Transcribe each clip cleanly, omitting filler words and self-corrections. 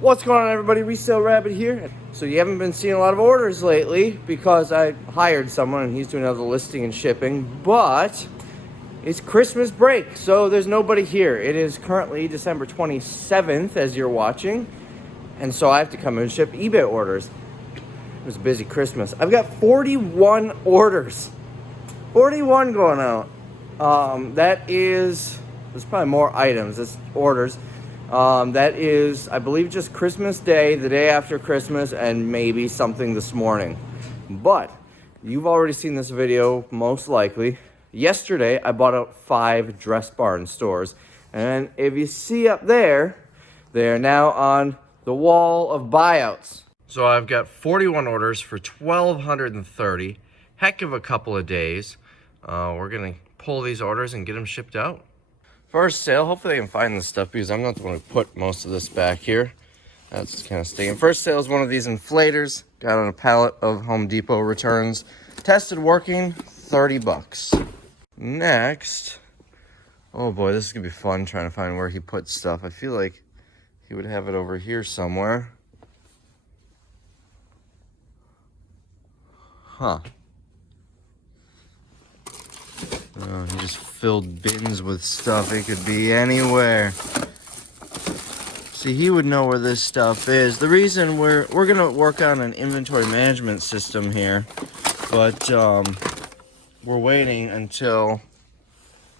What's going on, everybody? Resale Rabbit here. So you haven't been seeing a lot of orders lately because I hired someone and he's doing all the listing and shipping, but it's Christmas break, so there's nobody here. It is currently December 27th as you're watching, and so I have to come in and ship eBay orders. It was a busy Christmas. I've got 41 orders. 41 going out. There's probably more items. It's orders. That is, I believe, just Christmas Day, the day after Christmas, and maybe something this morning. But you've already seen this video, most likely. Yesterday, I bought out 5 Dress Barn stores. And if you see up there, they're now on the wall of buyouts. So I've got 41 orders for 1,230. Heck of a couple of days. We're going to pull these orders and get them shipped out. First sale, hopefully I can find this stuff because I'm not the one who put most of this back here. That's kind of staying. First sale is one of these inflators. Got on a pallet of Home Depot returns. Tested working, 30 bucks. Next, oh boy, this is going to be fun trying to find where he put stuff. I feel like he would have it over here somewhere. Huh. Oh, he just filled bins with stuff. It could be anywhere. See, he would know where this stuff is. The reason we're gonna work on an inventory management system here, but we're waiting until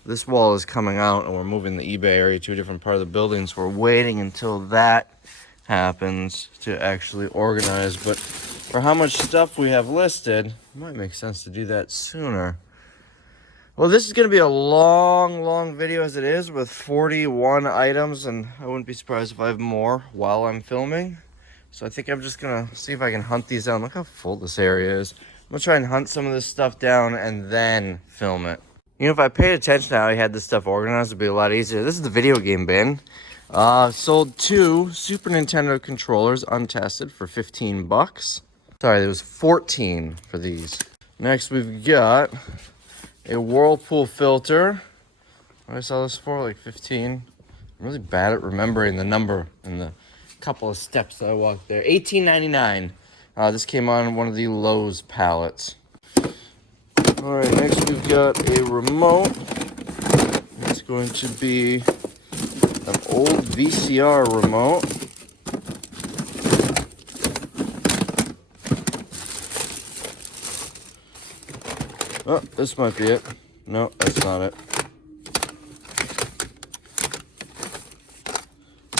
this wall is coming out and we're moving the eBay area to a different part of the building. So we're waiting until that happens to actually organize. But for how much stuff we have listed, it might make sense to do that sooner. Well, this is going to be a long video as it is with 41 items, and I wouldn't be surprised if I have more while I'm filming. So I think I'm just going to see if I can hunt these down. Look how full this area is. I'm going to try and hunt some of this stuff down and then film it. You know, if I paid attention to how I had this stuff organized, it'd be a lot easier. This is the video game bin. Sold 2 Super Nintendo controllers untested for 15 bucks. Sorry, there was 14 for these. Next, we've got a Whirlpool filter. What did I sell this for? Like 15. I'm really bad at remembering the number and the couple of steps that I walked there. $18.99. This came on one of the Lowe's pallets. Alright, next we've got a remote. It's going to be an old VCR remote. Oh, this might be it. No, that's not it.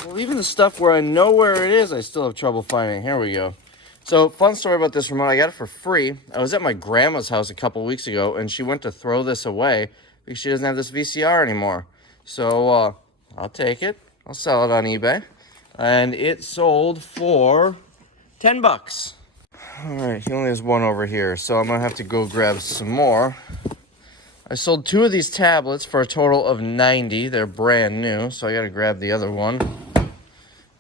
Well, even the stuff where I know where it is, I still have trouble finding. Here we go. So, fun story about this remote. I got it for free. I was at my grandma's house a couple weeks ago, and she went to throw this away because she doesn't have this VCR anymore. So, I'll take it. I'll sell it on eBay. And it sold for 10 bucks. Alright, he only has one over here, so I'm going to have to go grab some more. I sold 2 of these tablets for a total of 90. They're brand new, so I got to grab the other one.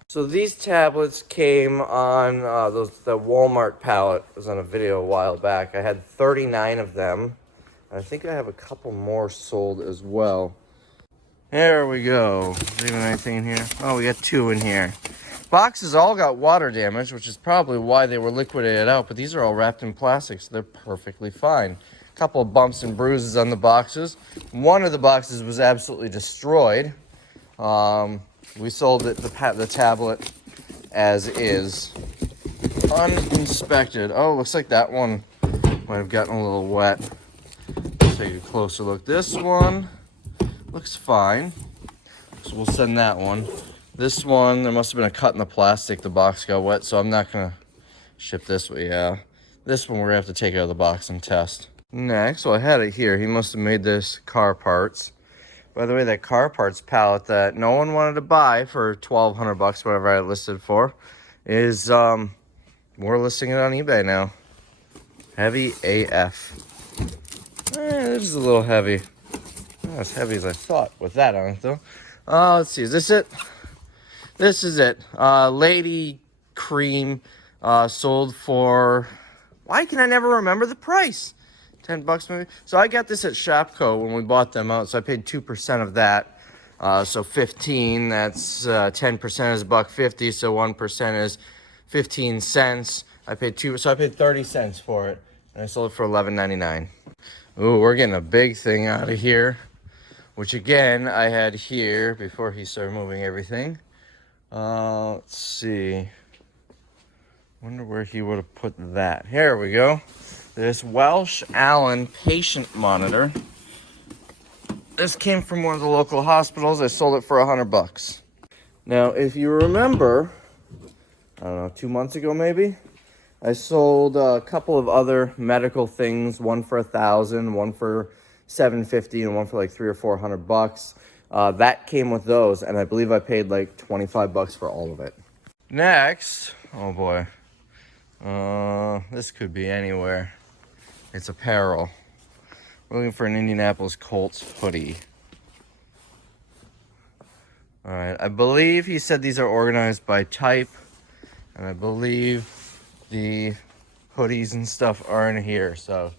So these tablets came on the Walmart pallet. It was on a video a while back. I had 39 of them. I think I have a couple more sold as well. There we go. Is there even anything in here? Oh, we got 2 in here. Boxes all got water damage, which is probably why they were liquidated out, but these are all wrapped in plastic, so they're perfectly fine. A couple of bumps and bruises on the boxes. One of the boxes was absolutely destroyed. We sold it, the tablet as is, uninspected. Oh, looks like that one might have gotten a little wet. Let's take a closer look. This one looks fine, so we'll send that one. This one, there must have been a cut in the plastic. The box got wet, so I'm not going to ship this one. Yeah. This one we're going to have to take out of the box and test. Next, well, I had it here. He must have made this car parts. By the way, that car parts pallet that no one wanted to buy for 1,200 bucks, whatever I listed for, is, we're listing it on eBay now. Heavy AF. This is a little heavy. Not as heavy as I thought with that on it, though. Let's see. Is this it? This is it. Lady Cream sold for... Why can I never remember the price? 10 bucks maybe. So I got this at Shopko when we bought them out, so I paid 2% of that. So 15, that's 10% is $1.50, so 1% is 15 cents. I paid so I paid 30 cents for it, and I sold it for $11.99. Ooh, we're getting a big thing out of here, which again I had here before he started moving everything. Let's see. Wonder where he would have put that. Here we go. This Welsh Allen patient monitor. This came from one of the local hospitals. I sold it for $100. Now, if you remember, I don't know, 2 months ago maybe, I sold a couple of other medical things, one for $1,000, one for $750, and one for like $300 or $400. That came with those, and I believe I paid like $25 for all of it. Next, oh boy, this could be anywhere. It's apparel. We're looking for an Indianapolis Colts hoodie. All right, I believe he said these are organized by type, and I believe the hoodies and stuff are in here, so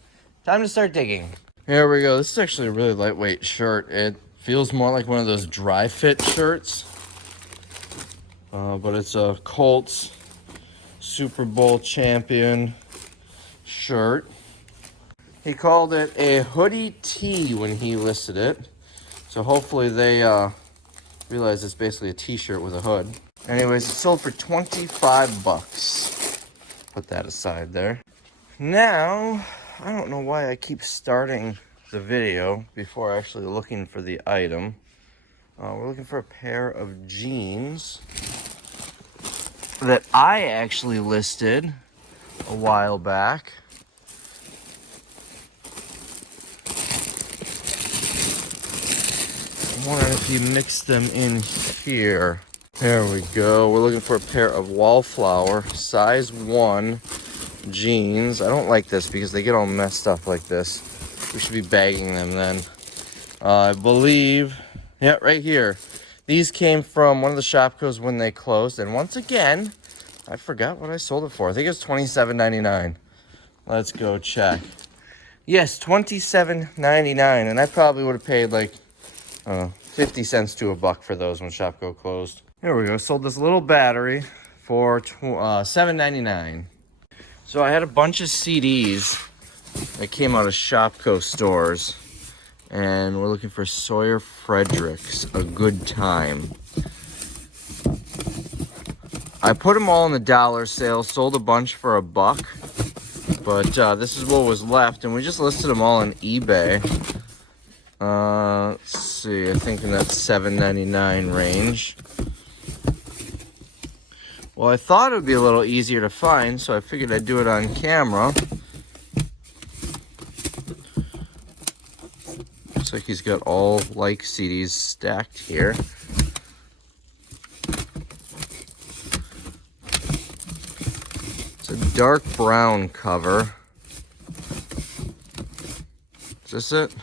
time to start digging. Here we go. This is actually a really lightweight shirt. It feels more like one of those dry fit shirts, but it's a Colts Super Bowl champion shirt. He called it a hoodie tee when he listed it, so hopefully they realize it's basically a t-shirt with a hood. Anyways, it sold for $25. Put that aside there. Now, I don't know why I keep starting the video before actually looking for the item. We're looking for a pair of jeans that I actually listed a while back. I'm wondering if you mix them in here. There we go. We're looking for a pair of Wallflower size 1 jeans. I don't like this because they get all messed up like this. We should be bagging them then. I believe, yeah, right here. These came from one of the Shopkos when they closed. And once again, I forgot what I sold it for. I think it was $27.99. Let's go check. Yes, $27.99. And I probably would have paid like 50 cents to $1 for those when Shopko closed. Here we go. Sold this little battery for $7.99. So I had a bunch of CDs that came out of Shopko stores, and we're looking for Sawyer Fredericks, A Good Time. I put them all in the dollar sale, sold a bunch for $1, but this is what was left, and we just listed them all on eBay. Let's see, I think in that $7.99 range. Well, I thought it would be a little easier to find, so I figured I'd do it on camera. Looks like he's got all like CDs stacked here. It's a dark brown cover. Is this it?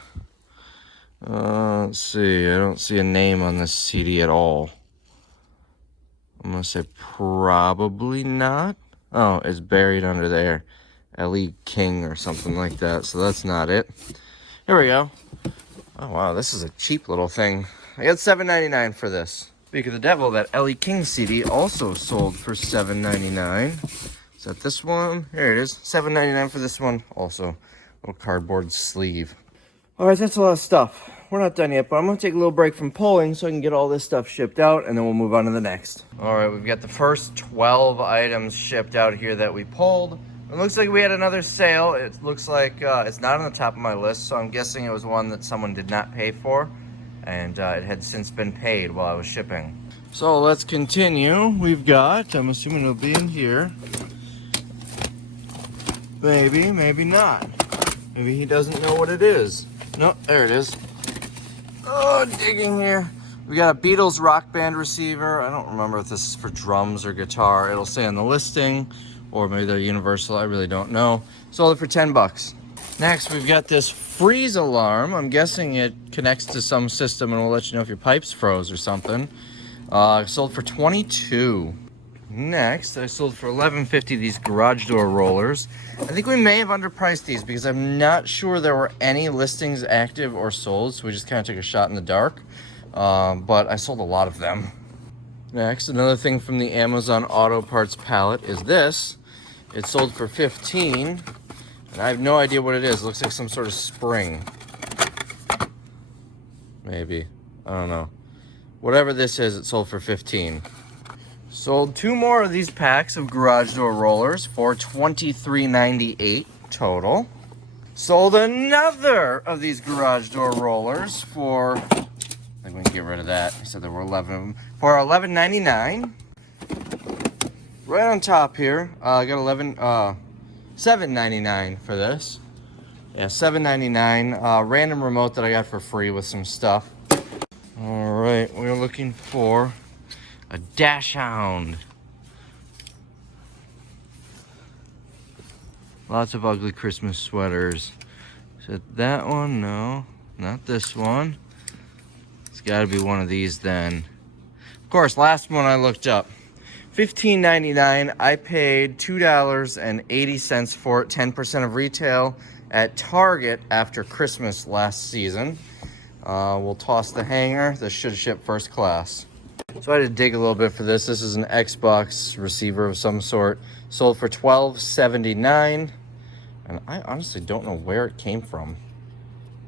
Let's see. I don't see a name on this CD at all. I'm going to say probably not. Oh, it's buried under there. L.E. King or something like that. So that's not it. Here we go. Oh, wow. This is a cheap little thing. I got $7.99 for this. Speak of the devil, that L.E. King CD also sold for $7.99. Is that this one? Here it is. $7.99 for this one. Also, little cardboard sleeve. All right, that's a lot of stuff. We're not done yet, but I'm going to take a little break from pulling so I can get all this stuff shipped out, and then we'll move on to the next. All right, we've got the first 12 items shipped out here that we pulled. It looks like we had another sale. It looks like it's not on the top of my list, so I'm guessing it was one that someone did not pay for, and it had since been paid while I was shipping. So let's continue. We've got, I'm assuming it'll be in here. Maybe, maybe not. Maybe he doesn't know what it is. No, there it is. Oh, digging here. We got a Beatles Rock Band receiver. I don't remember if this is for drums or guitar. It'll say on the listing, or maybe they're universal. I really don't know. Sold it for $10. Next, we've got this freeze alarm. I'm guessing it connects to some system and will let you know if your pipes froze or something. Sold for $22. Next, I sold for $11.50 these garage door rollers. I think we may have underpriced these because I'm not sure there were any listings active or sold, so we just kind of took a shot in the dark. but I sold a lot of them. Next, another thing from the Amazon Auto Parts palette is this. It sold for $15, and I have no idea what it is. It looks like some sort of spring. Maybe. I don't know. Whatever this is, it sold for $15. Sold 2 more of these packs of garage door rollers for $23.98 total. Sold another of these garage door rollers for, I think we can get rid of that. I said there were 11 of them. For $11.99. Right on top here, I got $7.99 for this. Yeah, $7.99. Random remote that I got for free with some stuff. All right, we're looking for a dash hound. Lots of ugly Christmas sweaters. Is it that one? No, not this one. It's got to be one of these then. Of course, last one I looked up. $15.99. I paid $2.80 for it, 10% of retail at Target after Christmas last season. We'll toss the hanger. This should ship first class. So I had to dig a little bit for this. This is an Xbox receiver of some sort. Sold for $12.79. And I honestly don't know where it came from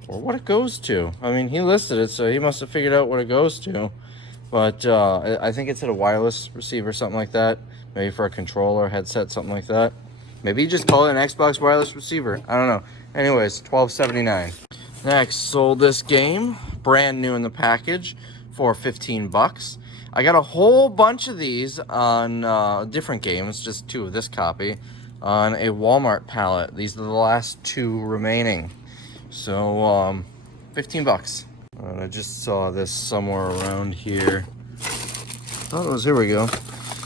or what it goes to. I mean, he listed it, so he must have figured out what it goes to. But I think it's at a wireless receiver, something like that. Maybe for a controller, headset, something like that. Maybe you just call it an Xbox wireless receiver. I don't know. Anyways, $12.79. Next, sold this game, brand new in the package, for $15. I got a whole bunch of these on different games, just 2 of this copy, on a Walmart pallet. These are the last 2 remaining. So, $15. And I just saw this somewhere around here. Thought it was, here we go.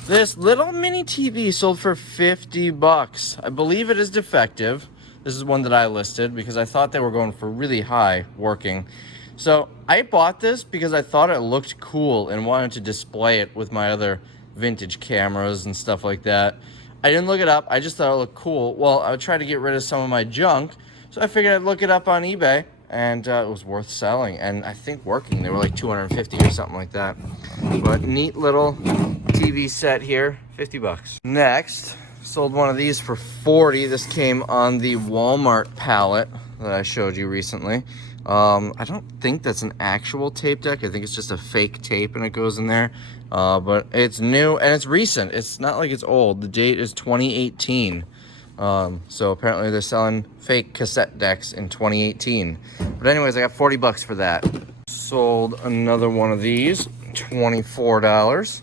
This little mini TV sold for $50. I believe it is defective. This is one that I listed because I thought they were going for really high working. So I bought this because I thought it looked cool and wanted to display it with my other vintage cameras and stuff like that. I didn't look it up. I just thought it looked cool. Well, I would try to get rid of some of my junk. So I figured I'd look it up on eBay. And it was worth selling, and I think working. They were like $250 or something like that. But neat little TV set here, $50. Next, sold one of these for $40. This came on the Walmart pallet that I showed you recently. I don't think that's an actual tape deck. I think it's just a fake tape, and it goes in there. But it's new and it's recent. It's not like it's old. The date is 2018. So apparently they're selling fake cassette decks in 2018. But anyways, I got $40 for that. Sold another one of these, $24.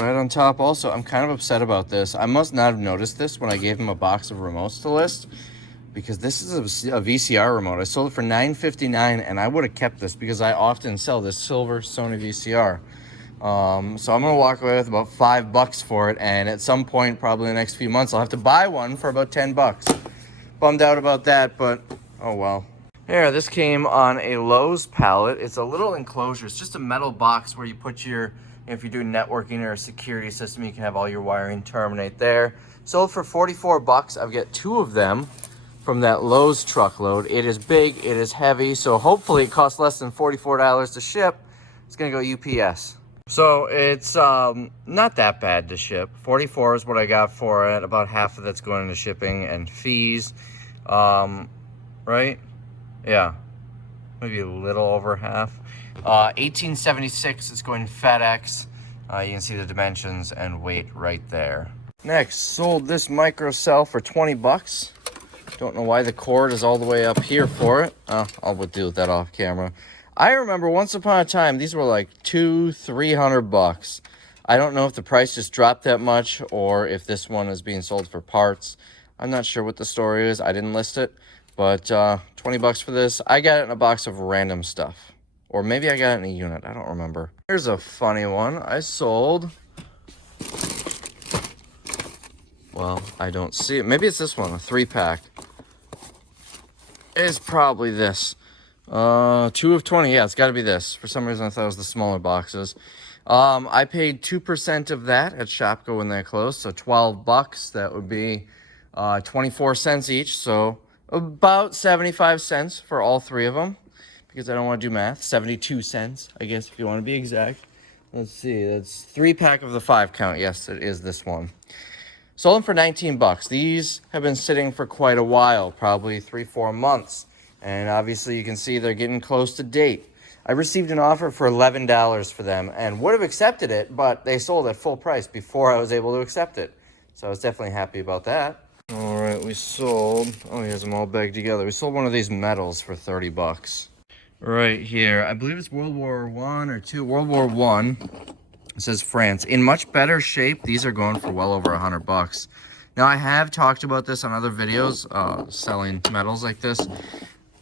Right on top also, I'm kind of upset about this. I must not have noticed this when I gave him a box of remotes to list, because this is a VCR remote. I sold it for $9.59, and I would have kept this because I often sell this silver Sony VCR. So I'm gonna walk away with about $5 for it, and at some point, probably in the next few months, I'll have to buy one for about $10. Bummed out about that, but oh well. Here, this came on a Lowe's pallet. It's a little enclosure. It's just a metal box where you put your, if you're doing networking or a security system, you can have all your wiring terminate there. Sold for $44. I've got 2 of them from that Lowe's truckload. It is big, it is heavy, so hopefully it costs less than $44 to ship. It's gonna go UPS. So it's not that bad to ship. $44 is what I got for it. About half of that's going into shipping and fees. Right? Yeah. Maybe a little over half. $18.76 is going FedEx. You can see the dimensions and weight right there. Next, sold this micro cell for $20. Don't know why the cord is all the way up here for it. I'll deal with that off camera. I remember once upon a time, these were like $200-300. I don't know if the price just dropped that much or if this one is being sold for parts. I'm not sure what the story is. I didn't list it, but $20 for this. I got it in a box of random stuff, or maybe I got it in a unit. I don't remember. Here's a funny one. I sold, well, I don't see it. Maybe it's this one, a 3-pack. It's probably this. 2 of 20. Yeah, it's got to be this. For some reason, I thought it was the smaller boxes. I paid 2% of that at Shopko when they closed, so $12. That would be 24 cents each, so about 75 cents for all 3 of them. because I don't want to do math. 72 cents, I guess, if you want to be exact. Let's see, that's 3-pack of the 5 count. Yes, it is this one. Sold them for 19 bucks. These have been sitting for quite a while, probably 3-4 months. And obviously you can see they're getting close to date. I received an offer for $11 for them and would have accepted it, but they sold at full price before I was able to accept it. So I was definitely happy about that. All right, we sold, oh, he has them all bagged together. We sold one of these medals for 30 bucks. Right here, I believe it's World War I or II, World War I. It says France. In much better shape. These are going for well over 100 bucks. Now, I have talked about this on other videos, selling medals like this.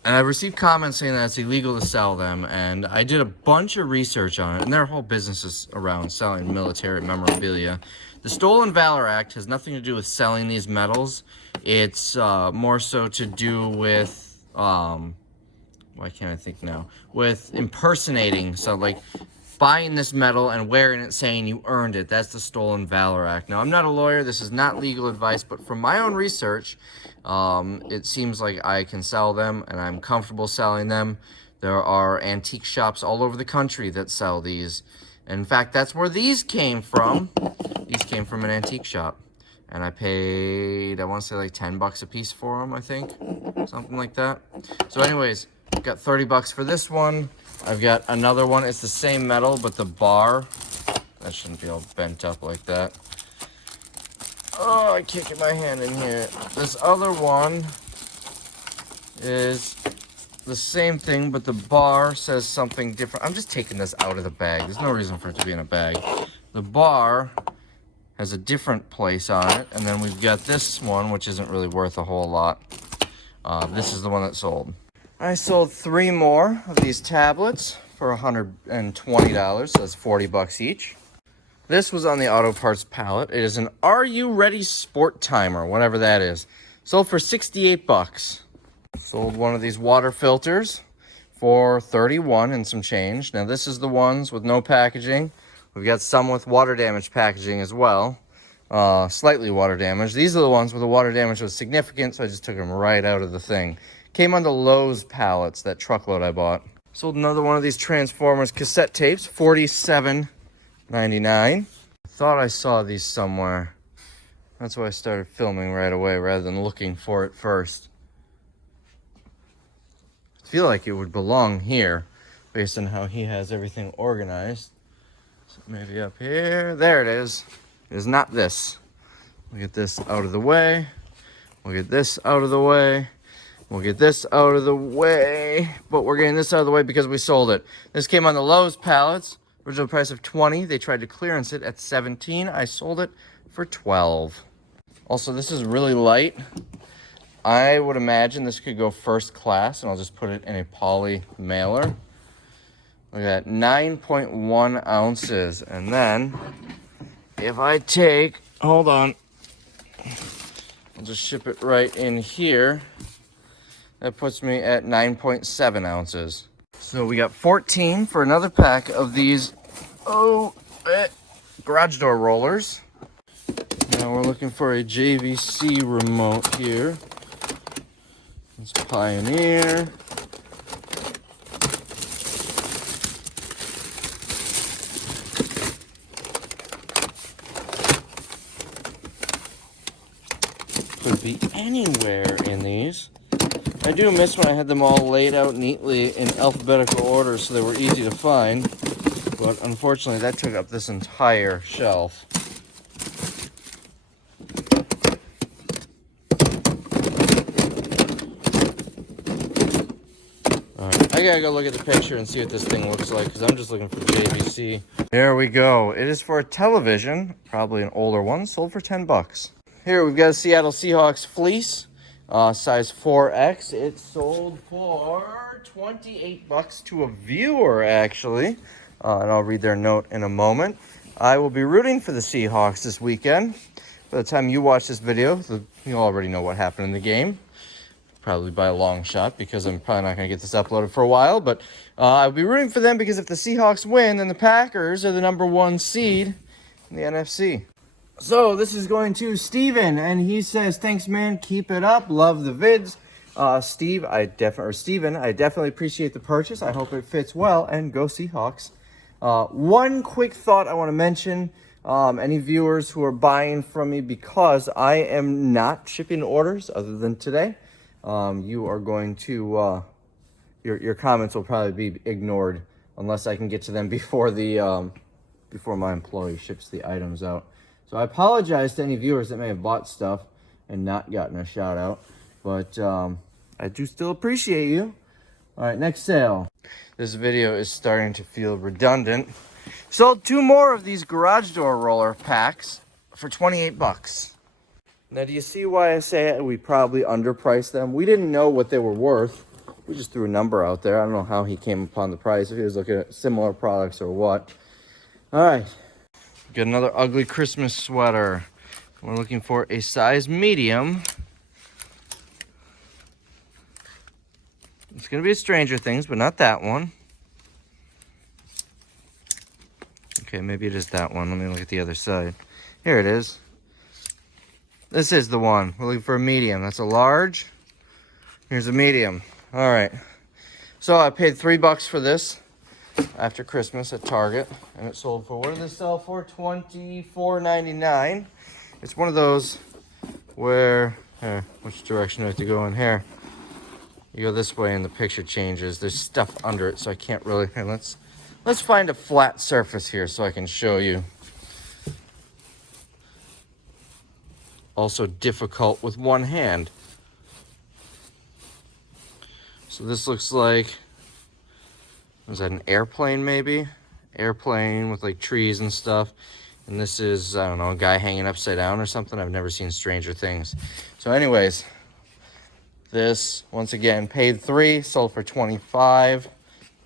And I've received comments saying that it's illegal to sell them. And I did a bunch of research on it. And their whole business is around selling military memorabilia. The Stolen Valor Act has nothing to do with selling these medals. It's more so to do with... why can't I think now? With impersonating. So, like... buying this medal and wearing it saying you earned it. That's the Stolen Valor Act. Now, I'm not a lawyer. This is not legal advice, but from my own research, it seems like I can sell them and I'm comfortable selling them. There are antique shops all over the country that sell these. In fact, that's where these came from. These came from an antique shop. And I paid, I want to say like 10 bucks a piece for them, I think. Something like that. So anyways, got 30 bucks for this one. I've got another one. It's the same metal, but the bar, that shouldn't be all bent up like that. Oh, I can't get my hand in here. This other one is the same thing, but the bar says something different. I'm just taking this out of the bag. There's no reason for it to be in a bag. The bar has a different place on it, and then we've got this one, which isn't really worth a whole lot. This is the one that sold. I sold 3 more of these tablets for $120, so that's 40 bucks each. This was on the auto parts pallet. It is an Are You Ready Sport Timer, whatever that is. Sold for 68 bucks. Sold one of these water filters for 31 and some change. Now this is the ones with no packaging. We've got some with water damage packaging as well. Slightly water damage. These are the ones where the water damage was significant, so I just took them right out of the thing. Came on the Lowe's pallets, that truckload I bought. Sold another one of these Transformers cassette tapes, $47.99. Thought I saw these somewhere. That's why I started filming right away rather than looking for it first. I feel like it would belong here based on how he has everything organized. So maybe up here. There it is. It is not this. We'll get this out of the way. We'll get this out of the way. We'll get this out of the way, but we're getting this out of the way because we sold it. This came on the Lowe's pallets, original price of $20. They tried to clearance it at $17. I sold it for $12. Also, this is really light. I would imagine this could go first class, and I'll just put it in a poly mailer. Look at that, 9.1 ounces. And then, if I take, hold on, I'll just ship it right in here. That puts me at 9.7 ounces. So we got 14 for another pack of these garage door rollers. Now we're looking for a JVC remote here. It's Pioneer. Could be anywhere in these. I do miss when I had them all laid out neatly in alphabetical order so they were easy to find, but unfortunately that took up this entire shelf. Alright, I gotta go look at the picture and see what this thing looks like because I'm just looking for JVC. There we go. It is for a television, probably an older one, sold for 10 bucks. Here we've got a Seattle Seahawks fleece. Size 4X. It sold for 28 bucks to a viewer, actually. And I'll read their note in a moment. I will be rooting for the Seahawks this weekend. By the time you watch this video, you already know what happened in the game. Probably by a long shot, because I'm probably not going to get this uploaded for a while. But I'll be rooting for them because if the Seahawks win, then the Packers are the #1 seed in the NFC. So this is going to Steven, and he says, thanks, man. Keep it up. Love the vids. Steven, I definitely appreciate the purchase. I hope it fits well, and go Seahawks. One quick thought I want to mention, any viewers who are buying from me, because I am not shipping orders other than today, you are going to, your comments will probably be ignored unless I can get to them before before my employee ships the items out. So I apologize to any viewers that may have bought stuff and not gotten a shout out, but I do still appreciate you. All right, next sale. This video is starting to feel redundant. Sold 2 more of these garage door roller packs for 28 bucks. Now, do you see why I say we probably underpriced them? We didn't know what they were worth. We just threw a number out there. I don't know how he came upon the price, if he was looking at similar products or what. All right. Got another ugly Christmas sweater. We're looking for a size medium. It's going to be a Stranger Things, but not that one. Okay, maybe it is that one. Let me look at the other side. Here it is. This is the one. We're looking for a medium. That's a large. Here's a medium. All right. So I paid $3 for this after Christmas at Target, and it sold for, what did this sell for? $24.99. It's one of those where, which direction do I have to go in here? You go this way and the picture changes. There's stuff under it, so I can't really, here, let's find a flat surface here so I can show you. Also difficult with one hand. So this looks like, was that an airplane maybe? Airplane with like trees and stuff. And this is, I don't know, a guy hanging upside down or something. I've never seen Stranger Things. So anyways, this, once again, paid $3, sold for $25,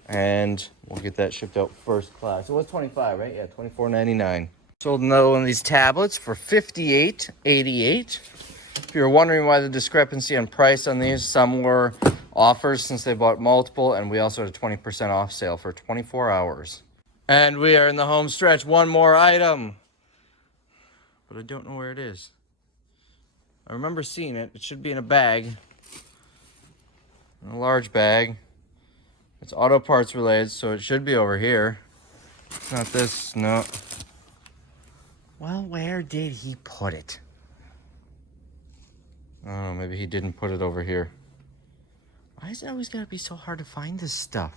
and we'll get that shipped out first class. So it was $25, right? Yeah, $24.99. Sold another one of these tablets for $58.88. If you're wondering why the discrepancy on price on these, some were offers since they bought multiple, and we also had a 20% off sale for 24 hours. And we are in the home stretch. One more item, but I don't know where it is. I remember seeing it. It should be in a bag. A large bag. It's auto parts related, so it should be over here. It's not this, no. Well, where did he put it? I don't know, maybe he didn't put it over here. Why is it always gotta be so hard to find this stuff?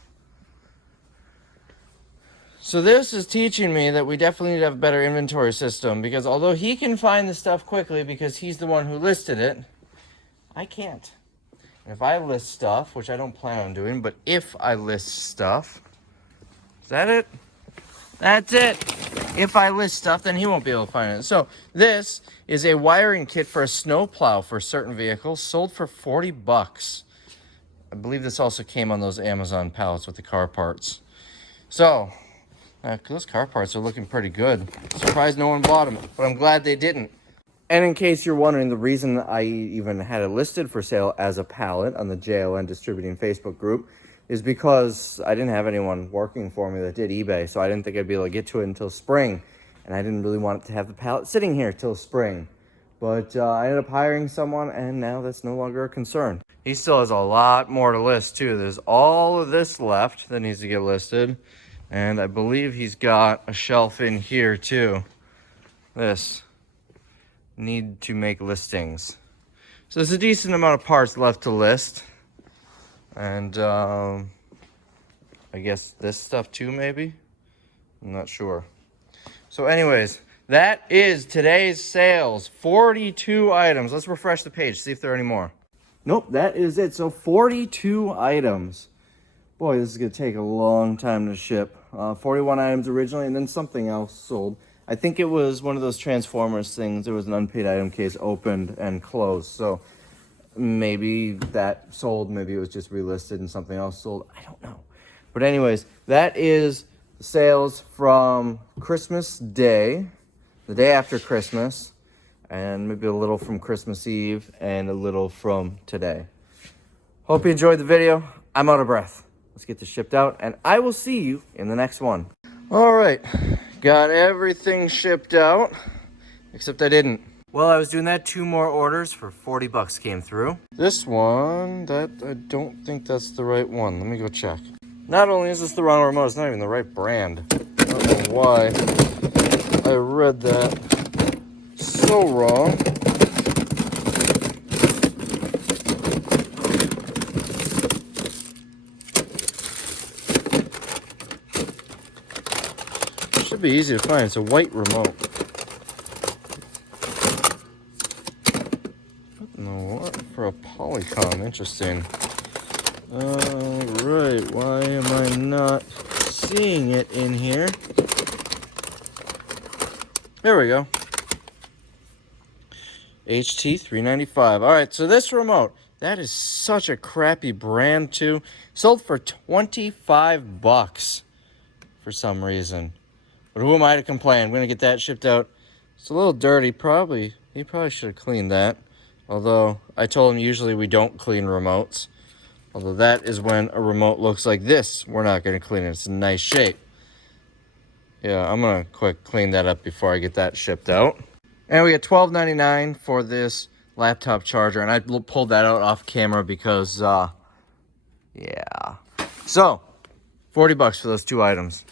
So this is teaching me that we definitely need to have a better inventory system, because although he can find the stuff quickly because he's the one who listed it, I can't. If I list stuff, which I don't plan on doing, but if I list stuff, is that it? That's it. If I list stuff, then he won't be able to find it. So this is a wiring kit for a snowplow for certain vehicles, sold for 40 bucks. I believe this also came on those Amazon pallets with the car parts. So, those car parts are looking pretty good. Surprised no one bought them, but I'm glad they didn't. And in case you're wondering, the reason I even had it listed for sale as a pallet on the JLN Distributing Facebook group is because I didn't have anyone working for me that did eBay, so I didn't think I'd be able to get to it until spring, and I didn't really want it to have the pallet sitting here till spring. But I ended up hiring someone, and now that's no longer a concern. He still has a lot more to list, too. There's all of this left that needs to get listed, and I believe he's got a shelf in here, too. This. Need to make listings. So there's a decent amount of parts left to list. And I guess this stuff too, maybe? I'm not sure. So anyways, that is today's sales. 42 items. Let's refresh the page, see if there are any more. Nope, that is it. So 42 items. Boy, this is going to take a long time to ship. 41 items originally, and then something else sold. I think it was one of those Transformers things. There was an unpaid item case opened and closed. So maybe that sold. Maybe it was just relisted and something else sold. I don't know. But anyways, that is the sales from Christmas Day, the day after Christmas, and maybe a little from Christmas Eve and a little from today. Hope you enjoyed the video. I'm out of breath. Let's get this shipped out, and I will see you in the next one. All right. Got everything shipped out, except I didn't. While I was doing that, 2 more orders for 40 bucks came through. This one, I don't think that's the right one. Let me go check. Not only is this the wrong remote, it's not even the right brand. I don't know why I read that so wrong. Should be easy to find. It's a white remote. No, for a Polycom. Interesting. Alright, why am I not seeing it in here? There we go. HT395. Alright, so this remote, that is such a crappy brand too. Sold for 25 bucks for some reason. But who am I to complain? I'm going to get that shipped out. It's a little dirty, probably. He probably should have cleaned that. Although, I told him usually we don't clean remotes. Although that is when a remote looks like this. We're not going to clean it. It's in nice shape. Yeah, I'm going to quick clean that up before I get that shipped out. And we get $12.99 for this laptop charger. And I pulled that out off camera because, yeah. So, 40 bucks for those 2 items.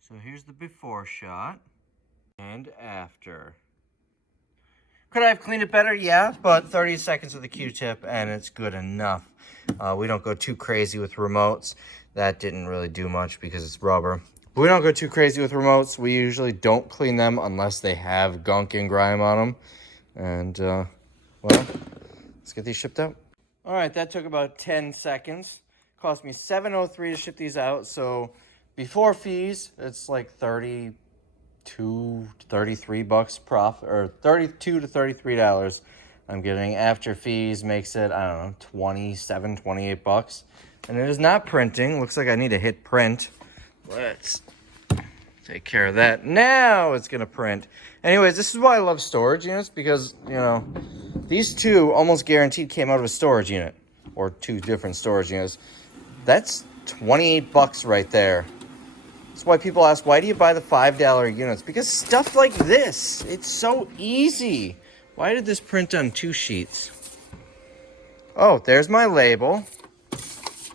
So here's the before shot and after. Could I have cleaned it better? Yeah, but 30 seconds with a Q-tip and it's good enough. We don't go too crazy with remotes. That didn't really do much because it's rubber. But we don't go too crazy with remotes. We usually don't clean them unless they have gunk and grime on them. And, well, let's get these shipped out. All right, that took about 10 seconds. Cost me $7.03 to ship these out, so before fees, it's like 32 to 33 bucks profit, or 32 to $33 I'm getting. After fees makes it, I don't know, 27, 28 bucks. And it is not printing. Looks like I need to hit print. Let's take care of that. Now it's gonna print. Anyways, this is why I love storage units, because, you know, these 2 almost guaranteed came out of a storage unit, or 2 different storage units. That's 28 bucks right there. That's why people ask, why do you buy the $5 units? Because stuff like this, it's so easy. Why did this print on 2 sheets? Oh, there's my label.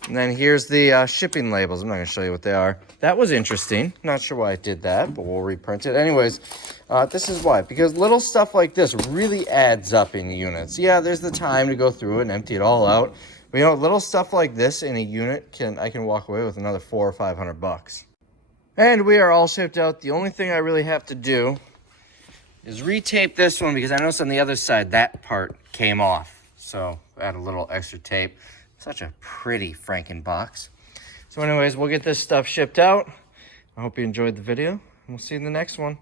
And then here's the shipping labels. I'm not going to show you what they are. That was interesting. Not sure why I did that, but we'll reprint it. Anyways, this is why. Because little stuff like this really adds up in units. Yeah, there's the time to go through it and empty it all out. But, you know, little stuff like this in a unit, I can walk away with another $400 or $500. And we are all shipped out. The only thing I really have to do is retape this one, because I noticed on the other side that part came off. So add a little extra tape. Such a pretty Franken box. So anyways, we'll get this stuff shipped out. I hope you enjoyed the video, and we'll see you in the next one.